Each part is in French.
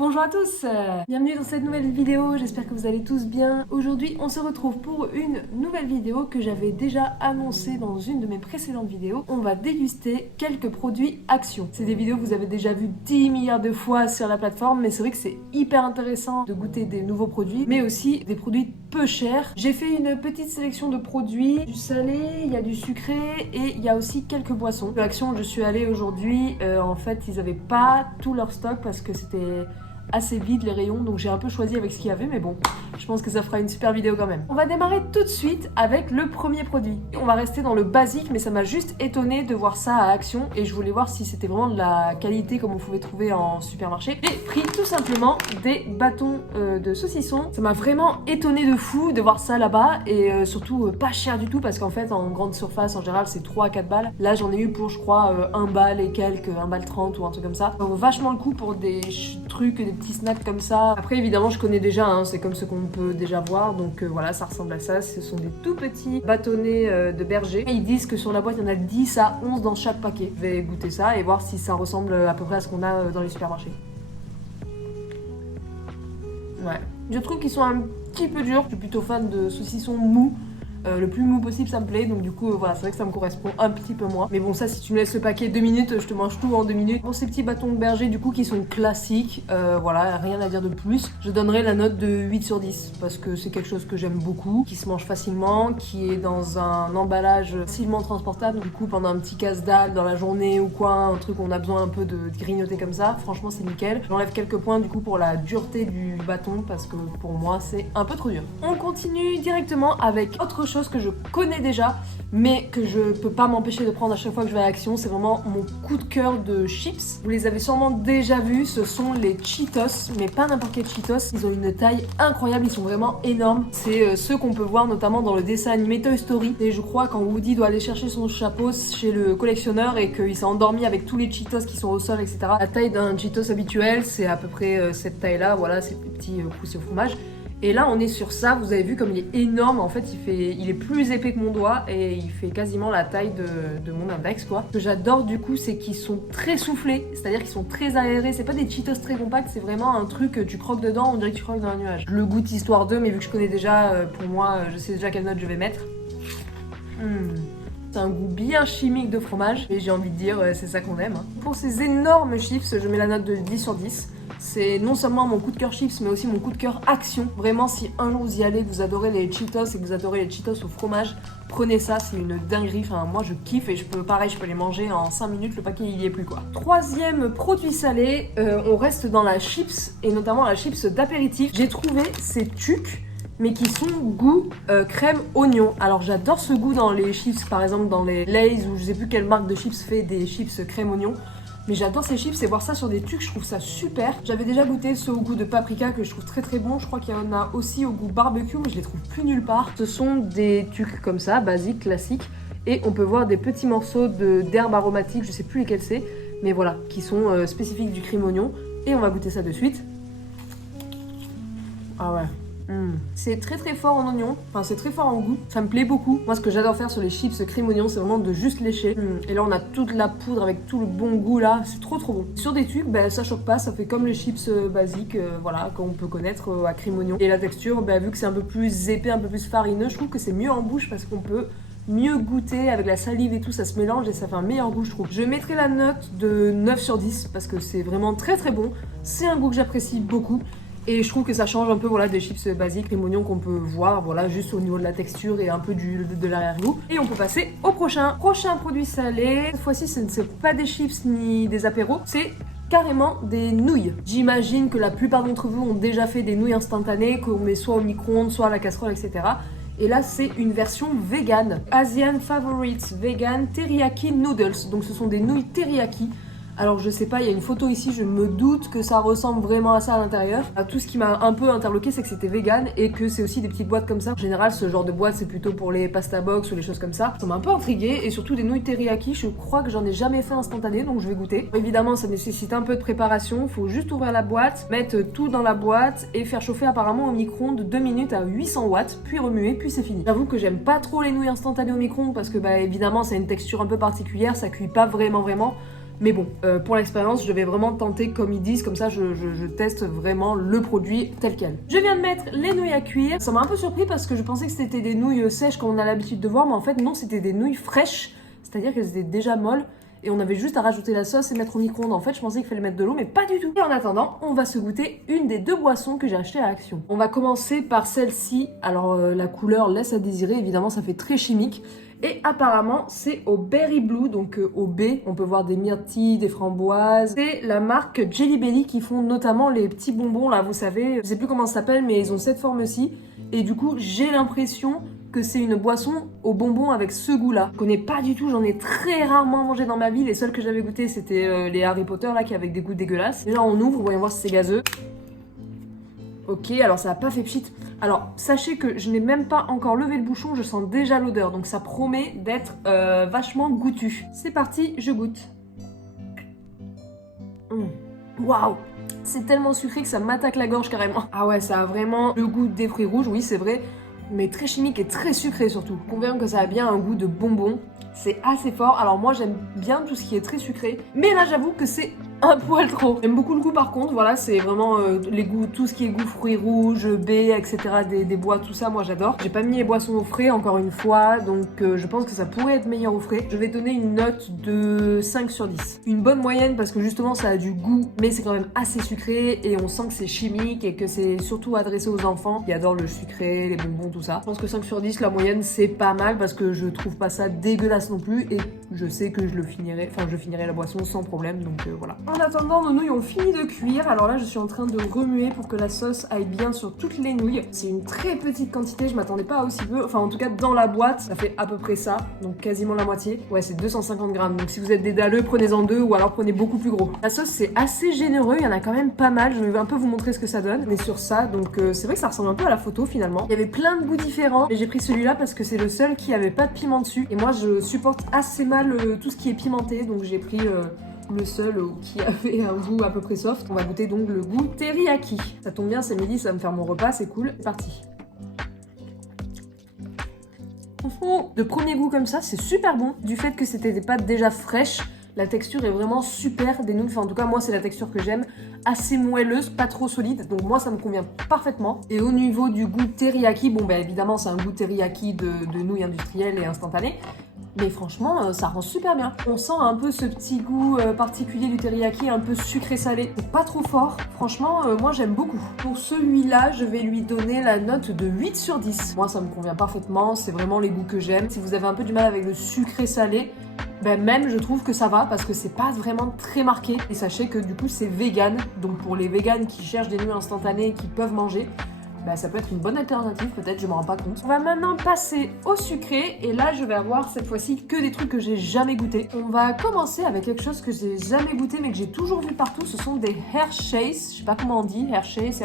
Bonjour à tous, bienvenue dans cette nouvelle vidéo, j'espère que vous allez tous bien. Aujourd'hui on se retrouve pour une nouvelle vidéo que j'avais déjà annoncée dans une de mes précédentes vidéos. On va déguster quelques produits Action. C'est des vidéos que vous avez déjà vues 10 milliards de fois sur la plateforme, mais c'est vrai que c'est hyper intéressant de goûter des nouveaux produits, mais aussi des produits peu chers. J'ai fait une petite sélection de produits, du salé, il y a du sucré et il y a aussi quelques boissons. Action, je suis allée aujourd'hui, en fait ils n'avaient pas tout leur stock parce que c'était assez vide les rayons, donc j'ai un peu choisi avec ce qu'il y avait, mais bon, je pense que ça fera une super vidéo quand même. On va démarrer tout de suite avec le premier produit. On va rester dans le basique, mais ça m'a juste étonné de voir ça à Action et je voulais voir si c'était vraiment de la qualité comme on pouvait trouver en supermarché. J'ai pris tout simplement des bâtons de saucisson. Ça m'a vraiment étonné de fou de voir ça là-bas et surtout pas cher du tout parce qu'en fait en grande surface en général c'est 3 à 4 balles. Là j'en ai eu pour je crois 1 balle et quelques, 1 balle 30 ou un truc comme ça. Ça vaut vachement le coup pour des trucs, des petits snacks comme ça. Après évidemment je connais déjà, hein, c'est comme ce qu'on peut déjà voir, donc voilà, ça ressemble à ça. Ce sont des tout petits bâtonnets de berger. Et ils disent que sur la boîte il y en a 10 à 11 dans chaque paquet. Je vais goûter ça et voir si ça ressemble à peu près à ce qu'on a dans les supermarchés. Ouais. Je trouve qu'ils sont un petit peu durs. Je suis plutôt fan de saucissons mous. Le plus mou possible ça me plaît, donc du coup voilà, c'est vrai que ça me correspond un petit peu moins, mais bon, ça si tu me laisses le paquet 2 minutes je te mange tout en 2 minutes. Pour ces petits bâtons de berger du coup qui sont classiques, voilà, rien à dire de plus, je donnerai la note de 8 sur 10 parce que c'est quelque chose que j'aime beaucoup, qui se mange facilement, qui est dans un emballage facilement transportable, du coup pendant un petit casse-dalle dans la journée ou quoi, un truc où on a besoin un peu de grignoter comme ça, franchement c'est nickel. J'enlève quelques points du coup pour la dureté du bâton parce que pour moi c'est un peu trop dur. On continue directement avec autre chose que je connais déjà mais que je peux pas m'empêcher de prendre à chaque fois que je vais à Action. C'est vraiment mon coup de cœur de chips. Vous les avez sûrement déjà vus, ce sont les Cheetos, mais pas n'importe quel Cheetos. Ils ont une taille incroyable, ils sont vraiment énormes. C'est ceux qu'on peut voir notamment dans le dessin animé Toy Story. Et je crois quand Woody doit aller chercher son chapeau chez le collectionneur et qu'il s'est endormi avec tous les Cheetos qui sont au sol, etc. La taille d'un Cheetos habituel, c'est à peu près cette taille-là, voilà, ces petits croustilles au fromage. Et là on est sur ça, vous avez vu comme il est énorme, en fait il est plus épais que mon doigt et il fait quasiment la taille de mon index quoi. Ce que j'adore du coup c'est qu'ils sont très soufflés, c'est-à-dire qu'ils sont très aérés, c'est pas des Cheetos très compacts, c'est vraiment un truc que tu croques dedans, on dirait que tu croques dans un nuage. Je le goûte histoire d'eux, mais vu que je connais déjà, pour moi je sais déjà quelle note je vais mettre. C'est un goût bien chimique de fromage et j'ai envie de dire c'est ça qu'on aime. Pour ces énormes chips, je mets la note de 10 sur 10. C'est non seulement mon coup de cœur chips, mais aussi mon coup de cœur Action. Vraiment, si un jour vous y allez, que vous adorez les Cheetos et que vous adorez les Cheetos au fromage, prenez ça, c'est une dinguerie. Enfin, moi je kiffe et je peux les manger en 5 minutes, le paquet il y est plus quoi. Troisième produit salé, on reste dans la chips et notamment la chips d'apéritif. J'ai trouvé ces tucs mais qui sont goût crème oignon. Alors j'adore ce goût dans les chips, par exemple dans les Lay's ou je sais plus quelle marque de chips fait des chips crème oignon. Mais j'adore ces chips et voir ça sur des tucs, je trouve ça super. J'avais déjà goûté ceux au goût de paprika que je trouve très très bon. Je crois qu'il y en a aussi au goût barbecue, mais je les trouve plus nulle part. Ce sont des tucs comme ça, basiques, classiques. Et on peut voir des petits morceaux d'herbes aromatiques, je sais plus lesquels c'est, mais voilà, qui sont spécifiques du crème oignon. Et on va goûter ça de suite. Ah ouais. C'est très très fort en oignon, enfin c'est très fort en goût, ça me plaît beaucoup. Moi ce que j'adore faire sur les chips crème oignon c'est vraiment de juste lécher. Et là on a toute la poudre avec tout le bon goût là, c'est trop trop bon. Sur des tubes, ça choque pas, ça fait comme les chips basiques, voilà, qu'on peut connaître à crème oignon. Et la texture, vu que c'est un peu plus épais, un peu plus farineux, je trouve que c'est mieux en bouche parce qu'on peut mieux goûter avec la salive et tout, ça se mélange et ça fait un meilleur goût je trouve. Je mettrai la note de 9 sur 10 parce que c'est vraiment très très bon, c'est un goût que j'apprécie beaucoup. Et je trouve que ça change un peu voilà, des chips basiques, crème oignon qu'on peut voir voilà, juste au niveau de la texture et un peu de l'arrière-goût. Et on peut passer au prochain. Prochain produit salé. Cette fois-ci, ce ne sont pas des chips ni des apéros, c'est carrément des nouilles. J'imagine que la plupart d'entre vous ont déjà fait des nouilles instantanées qu'on met soit au micro-ondes, soit à la casserole, etc. Et là, c'est une version vegan. Asian Favorites Vegan Teriyaki Noodles. Donc ce sont des nouilles teriyaki. Alors je sais pas, il y a une photo ici, je me doute que ça ressemble vraiment à ça à l'intérieur. Tout ce qui m'a un peu interloqué, c'est que c'était vegan et que c'est aussi des petites boîtes comme ça. En général, ce genre de boîte, c'est plutôt pour les pasta box ou les choses comme ça. Ça m'a un peu intriguée et surtout des nouilles teriyaki, je crois que j'en ai jamais fait instantané, donc je vais goûter. Évidemment, ça nécessite un peu de préparation, faut juste ouvrir la boîte, mettre tout dans la boîte et faire chauffer apparemment au micro-ondes 2 minutes à 800 watts, puis remuer, puis c'est fini. J'avoue que j'aime pas trop les nouilles instantanées au micro-ondes parce que évidemment, ça a une texture un peu particulière, ça cuit pas vraiment. Mais bon, pour l'expérience, je vais vraiment tenter comme ils disent, comme ça je teste vraiment le produit tel quel. Je viens de mettre les nouilles à cuire. Ça m'a un peu surpris parce que je pensais que c'était des nouilles sèches comme on a l'habitude de voir, mais en fait non, c'était des nouilles fraîches, c'est-à-dire qu'elles étaient déjà molles. Et on avait juste à rajouter la sauce et mettre au micro-ondes. En fait, je pensais qu'il fallait mettre de l'eau, mais pas du tout. Et en attendant, on va se goûter une des 2 boissons que j'ai achetées à Action. On va commencer par celle-ci. Alors, la couleur laisse à désirer. Évidemment, ça fait très chimique. Et apparemment, c'est au Berry Blue, donc au B. On peut voir des myrtilles, des framboises. C'est la marque Jelly Belly qui font notamment les petits bonbons, là, vous savez. Je sais plus comment ça s'appelle, mais ils ont cette forme-ci. Et du coup, j'ai l'impression que c'est une boisson aux bonbons avec ce goût-là. Je connais pas du tout, j'en ai très rarement mangé dans ma vie. Les seuls que j'avais goûté, c'était les Harry Potter, là, qui avaient des goûts dégueulasses. Déjà, on ouvre, voyons voir si c'est gazeux. Ok, alors ça a pas fait pchit. Alors, sachez que je n'ai même pas encore levé le bouchon, je sens déjà l'odeur. Donc ça promet d'être vachement goûtu. C'est parti, je goûte. Waouh! C'est tellement sucré que ça m'attaque la gorge carrément. Ah ouais, ça a vraiment le goût des fruits rouges, oui c'est vrai, mais très chimique et très sucré surtout. Je confirme que ça a bien un goût de bonbon. C'est assez fort. Alors moi j'aime bien tout ce qui est très sucré, mais là j'avoue que c'est un poil trop. J'aime beaucoup le goût par contre, voilà, c'est vraiment les goûts, tout ce qui est goût fruits rouges, baies, etc. Des bois, tout ça, moi j'adore. J'ai pas mis les boissons au frais encore une fois, donc je pense que ça pourrait être meilleur au frais. Je vais donner une note de 5 sur 10. Une bonne moyenne parce que justement ça a du goût, mais c'est quand même assez sucré et on sent que c'est chimique et que c'est surtout adressé aux enfants qui adorent le sucré, les bonbons, tout ça. Je pense que 5 sur 10, la moyenne c'est pas mal parce que je trouve pas ça dégueulasse non plus et je sais que je finirai la boisson sans problème, donc voilà. En attendant, nos nouilles ont fini de cuire. Alors là, je suis en train de remuer pour que la sauce aille bien sur toutes les nouilles. C'est une très petite quantité, je m'attendais pas à aussi peu. Enfin, en tout cas, dans la boîte, ça fait à peu près ça. Donc quasiment la moitié. Ouais, c'est 250 grammes. Donc si vous êtes des dalleux, prenez-en 2 ou alors prenez beaucoup plus gros. La sauce, c'est assez généreux. Il y en a quand même pas mal. Je vais un peu vous montrer ce que ça donne. On est sur ça. Donc c'est vrai que ça ressemble un peu à la photo finalement. Il y avait plein de goûts différents. Mais j'ai pris celui-là parce que c'est le seul qui avait pas de piment dessus. Et moi, je supporte assez mal tout ce qui est pimenté. Donc j'ai pris le seul qui avait un goût à peu près soft. On va goûter donc le goût teriyaki. Ça tombe bien, c'est midi, ça va me faire mon repas, c'est cool. C'est parti. Franchement, de premier goût comme ça, c'est super bon. Du fait que c'était des pâtes déjà fraîches, la texture est vraiment super des nouilles. Enfin, en tout cas, moi, c'est la texture que j'aime. Assez moelleuse, pas trop solide. Donc moi, ça me convient parfaitement. Et au niveau du goût teriyaki, bon, bah évidemment, c'est un goût teriyaki de nouilles industrielles et instantanées. Mais franchement, ça rend super bien. On sent un peu ce petit goût particulier du teriyaki, un peu sucré-salé. Pas trop fort. Franchement, moi j'aime beaucoup. Pour celui-là, je vais lui donner la note de 8 sur 10. Moi, ça me convient parfaitement. C'est vraiment les goûts que j'aime. Si vous avez un peu du mal avec le sucré-salé, ben même je trouve que ça va parce que c'est pas vraiment très marqué. Et sachez que du coup, c'est vegan. Donc pour les véganes qui cherchent des nouilles instantanées et qui peuvent manger, bah, ça peut être une bonne alternative, peut-être, je me rends pas compte. On va maintenant passer au sucré, et là je vais avoir cette fois-ci que des trucs que j'ai jamais goûté. On va commencer avec quelque chose que j'ai jamais goûté mais que j'ai toujours vu partout, ce sont des Hershey's, je sais pas comment on dit, Hershey's.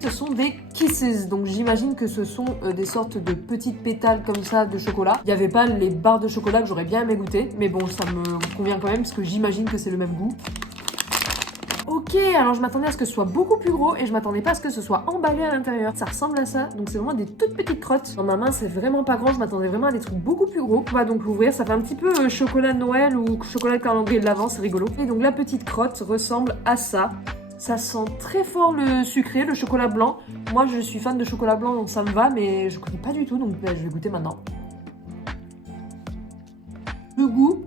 Ce sont des Kisses, donc j'imagine que ce sont des sortes de petites pétales comme ça de chocolat. Il n'y avait pas les barres de chocolat que j'aurais bien aimé goûter, mais bon, ça me convient quand même parce que j'imagine que c'est le même goût. Ok, alors je m'attendais à ce que ce soit beaucoup plus gros et je m'attendais pas à ce que ce soit emballé à l'intérieur. Ça ressemble à ça, donc c'est vraiment des toutes petites crottes. Dans ma main, c'est vraiment pas grand, je m'attendais vraiment à des trucs beaucoup plus gros. On va donc l'ouvrir, ça fait un petit peu chocolat de Noël ou chocolat de calendrier de l'Avent, c'est rigolo. Et donc la petite crotte ressemble à ça. Ça sent très fort le sucré, le chocolat blanc. Moi, je suis fan de chocolat blanc, donc ça me va, mais je connais pas du tout, donc je vais goûter maintenant. Le goût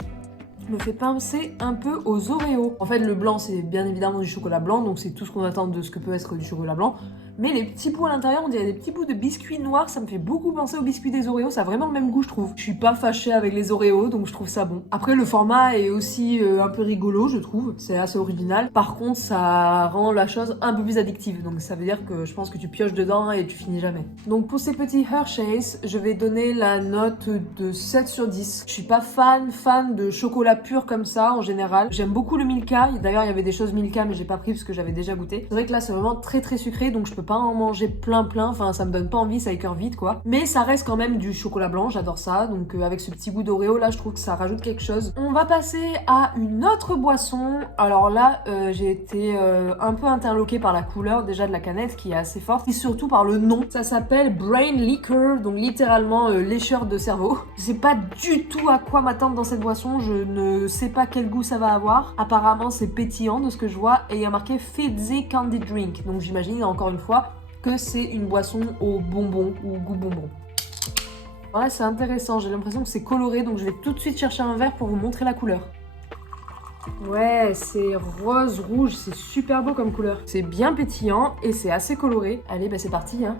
me fait penser un peu aux Oreos. En fait, le blanc, c'est bien évidemment du chocolat blanc, donc c'est tout ce qu'on attend de ce que peut être du chocolat blanc. Mais les petits bouts à l'intérieur, on dirait des petits bouts de biscuits noirs, ça me fait beaucoup penser aux biscuits des Oreos, ça a vraiment le même goût, je trouve. Je suis pas fâchée avec les Oreos, donc je trouve ça bon. Après, le format est aussi un peu rigolo, je trouve, c'est assez original. Par contre, ça rend la chose un peu plus addictive, donc ça veut dire que je pense que tu pioches dedans et tu finis jamais. Donc pour ces petits Hershey's, je vais donner la note de 7 sur 10. Je suis pas fan de chocolat pur comme ça en général. J'aime beaucoup le Milka, d'ailleurs il y avait des choses Milka mais j'ai pas pris parce que j'avais déjà goûté. C'est vrai que là c'est vraiment très sucré, donc je peux pas en manger plein, enfin ça me donne pas envie, ça écoeure vite quoi. Mais ça reste quand même du chocolat blanc, j'adore ça, donc avec ce petit goût d'Oreo là, je trouve que ça rajoute quelque chose. On va passer à une autre boisson. Alors là, j'ai été un peu interloquée par la couleur déjà de la canette qui est assez forte, et surtout par le nom. Ça s'appelle Brain Liquor, donc littéralement lécheur de cerveau. Je sais pas du tout à quoi m'attendre dans cette boisson, je ne ne sais pas quel goût ça va avoir. Apparemment c'est pétillant de ce que je vois et il y a marqué Fizzy Candy Drink. Donc j'imagine encore une fois que c'est une boisson au bonbon ou goût bonbon. Ouais, c'est intéressant, j'ai l'impression que c'est coloré, donc je vais tout de suite chercher un verre pour vous montrer la couleur. Ouais, c'est rose rouge, c'est super beau comme couleur. C'est bien pétillant et c'est assez coloré. Allez, bah c'est parti, hein.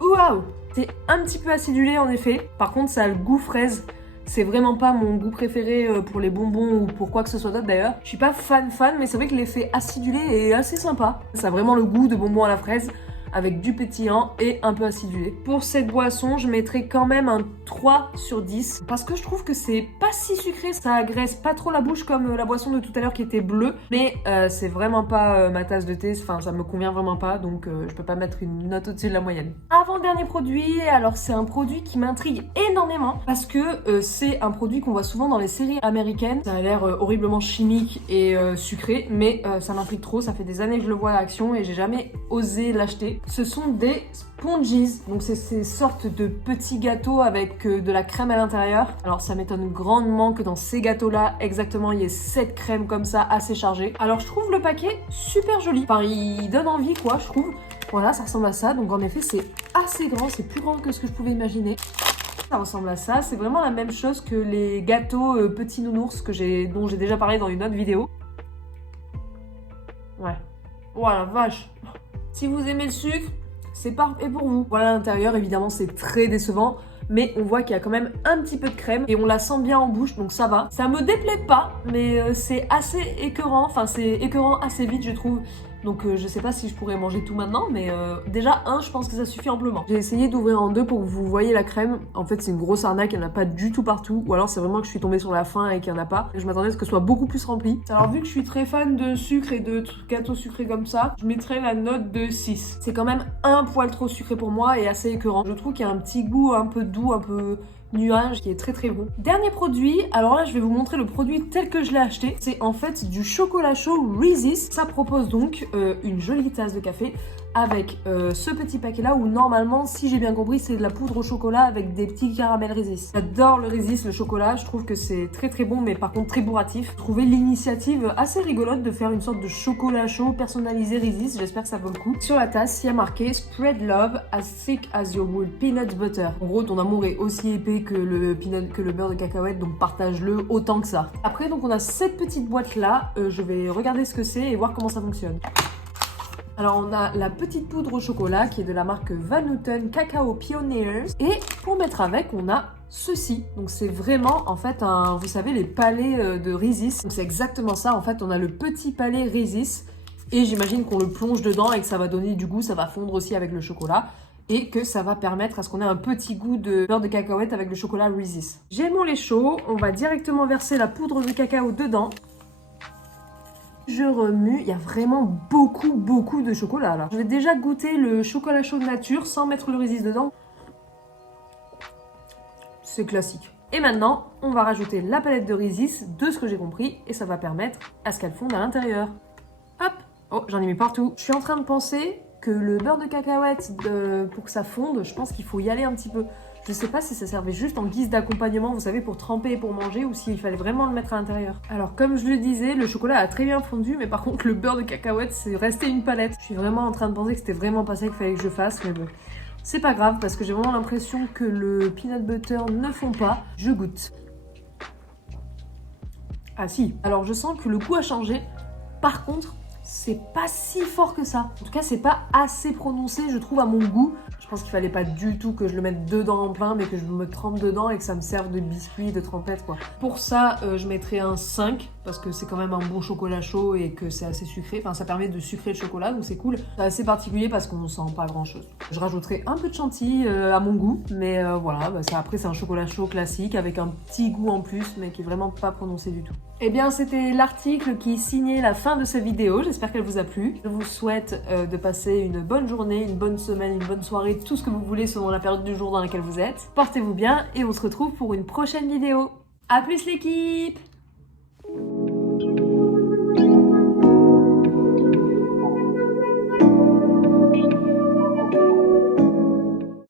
Waouh! C'est un petit peu acidulé en effet. Par contre, ça a le goût fraise. C'est vraiment pas mon goût préféré pour les bonbons ou pour quoi que ce soit d'autre d'ailleurs. Je suis pas fan, mais c'est vrai que l'effet acidulé est assez sympa. Ça a vraiment le goût de bonbons à la fraise, avec du pétillant et un peu acidulé. Pour cette boisson, je mettrai quand même un 3 sur 10 parce que je trouve que c'est pas si sucré, ça agresse pas trop la bouche comme la boisson de tout à l'heure qui était bleue, mais c'est vraiment pas ma tasse de thé, enfin ça me convient vraiment pas, donc je peux pas mettre une note au-dessus de la moyenne. Avant-dernier produit, alors c'est un produit qui m'intrigue énormément parce que c'est un produit qu'on voit souvent dans les séries américaines. Ça a l'air horriblement chimique et sucré, mais ça m'intrigue trop, ça fait des années que je le vois à l'action et j'ai jamais osé l'acheter. Ce sont des sponges, donc c'est ces sortes de petits gâteaux avec de la crème à l'intérieur. Alors ça m'étonne grandement que dans ces gâteaux-là, exactement, il y ait cette crème comme ça, assez chargée. Alors je trouve le paquet super joli, enfin il donne envie quoi, je trouve. Voilà, ça ressemble à ça, donc en effet c'est assez grand, c'est plus grand que ce que je pouvais imaginer. Ça ressemble à ça, c'est vraiment la même chose que les gâteaux petits nounours dont j'ai déjà parlé dans une autre vidéo. Ouais. Oh la vache! Si vous aimez le sucre, c'est parfait pour vous. Voilà, à l'intérieur, évidemment, c'est très décevant, mais on voit qu'il y a quand même un petit peu de crème et on la sent bien en bouche, donc ça va. Ça me déplaît pas, mais c'est assez écœurant, enfin c'est écœurant assez vite, je trouve. Donc je sais pas si je pourrais manger tout maintenant, mais déjà je pense que ça suffit amplement. J'ai essayé d'ouvrir en deux pour que vous voyez la crème. En fait c'est une grosse arnaque, il n'y en a pas du tout partout. Ou alors c'est vraiment que je suis tombée sur la fin et qu'il n'y en a pas. Je m'attendais à ce que ce soit beaucoup plus rempli. Alors vu que je suis très fan de sucre et de gâteaux sucrés comme ça, je mettrais la note de 6. C'est quand même un poil trop sucré pour moi et assez écœurant. Je trouve qu'il y a un petit goût un peu doux, un peu nuage qui est très très bon. Dernier produit, alors là je vais vous montrer le produit tel que je l'ai acheté. C'est en fait du chocolat chaud Reese's. Ça propose donc une jolie tasse de café avec ce petit paquet là où normalement, si j'ai bien compris, c'est de la poudre au chocolat avec des petits caramels Reese's. J'adore le Reese's, le chocolat, je trouve que c'est très très bon mais par contre très bourratif. Je trouvais l'initiative assez rigolote de faire une sorte de chocolat chaud personnalisé Reese's, j'espère que ça vaut le coup. Sur la tasse, il y a marqué Spread love as thick as your would peanut butter. En gros, ton amour est aussi épais que le beurre de cacahuète, donc partage-le autant que ça. Après, donc on a cette petite boîte là, je vais regarder ce que c'est et voir comment ça fonctionne. Alors on a la petite poudre au chocolat qui est de la marque Van Houten Cacao Pioneers. Et pour mettre avec, on a ceci. Donc c'est vraiment en fait vous savez les palets de Reese's. Donc c'est exactement ça, en fait on a le petit palais Reese's. Et j'imagine qu'on le plonge dedans et que ça va donner du goût, ça va fondre aussi avec le chocolat. Et que ça va permettre à ce qu'on ait un petit goût de beurre de cacahuète avec le chocolat Reese's. J'ai mon lait chaud, on va directement verser la poudre de cacao dedans. Je remue, il y a vraiment beaucoup de chocolat là. Je vais déjà goûter le chocolat chaud de nature sans mettre le Reese's dedans. C'est classique. Et maintenant, on va rajouter la palette de Reese's, de ce que j'ai compris, et ça va permettre à ce qu'elle fonde à l'intérieur. Hop! Oh, j'en ai mis partout. Je suis en train de penser que le beurre de cacahuète, pour que ça fonde, je pense qu'il faut y aller un petit peu. Je sais pas si ça servait juste en guise d'accompagnement, vous savez, pour tremper et pour manger, ou s'il fallait vraiment le mettre à l'intérieur. Alors, comme je le disais, le chocolat a très bien fondu, mais par contre, le beurre de cacahuète, c'est resté une palette. Je suis vraiment en train de penser que c'était vraiment pas ça qu'il fallait que je fasse, mais bon. C'est pas grave, parce que j'ai vraiment l'impression que le peanut butter ne fond pas. Je goûte. Ah si. Alors, je sens que le goût a changé. Par contre, c'est pas si fort que ça. En tout cas, c'est pas assez prononcé, je trouve, à mon goût. Je pense qu'il fallait pas du tout que je le mette dedans en plein, mais que je me trempe dedans et que ça me serve de biscuit, de trempette, quoi. Pour ça, je mettrais un 5, parce que c'est quand même un bon chocolat chaud et que c'est assez sucré. Enfin, ça permet de sucrer le chocolat, donc c'est cool. C'est assez particulier parce qu'on sent pas grand-chose. Je rajouterai un peu de chantilly à mon goût, mais voilà, après, c'est un chocolat chaud classique avec un petit goût en plus, mais qui est vraiment pas prononcé du tout. Eh bien, c'était l'article qui signait la fin de cette vidéo. J'espère qu'elle vous a plu. Je vous souhaite de passer une bonne journée, une bonne semaine, une bonne soirée, tout ce que vous voulez selon la période du jour dans laquelle vous êtes. Portez-vous bien et on se retrouve pour une prochaine vidéo. À plus l'équipe!